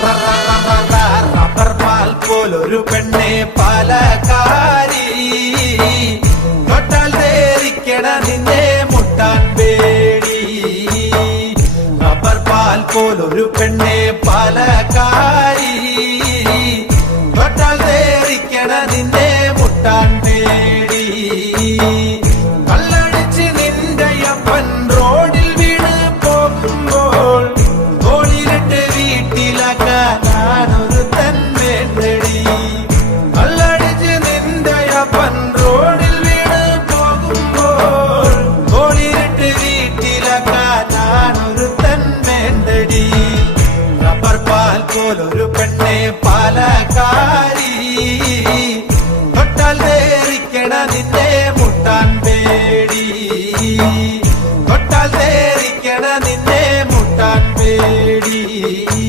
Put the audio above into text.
rubber പാൽ പോലൊരു പെണ്ണെ പാലക്കാരി തൊട്ടാൽ തേരിക്കണ നിന്നെ മുട്ടാൻ പേടി റബ്ബർ പാൽ പോലൊരു പെണ്ണെ പാലക്കാരി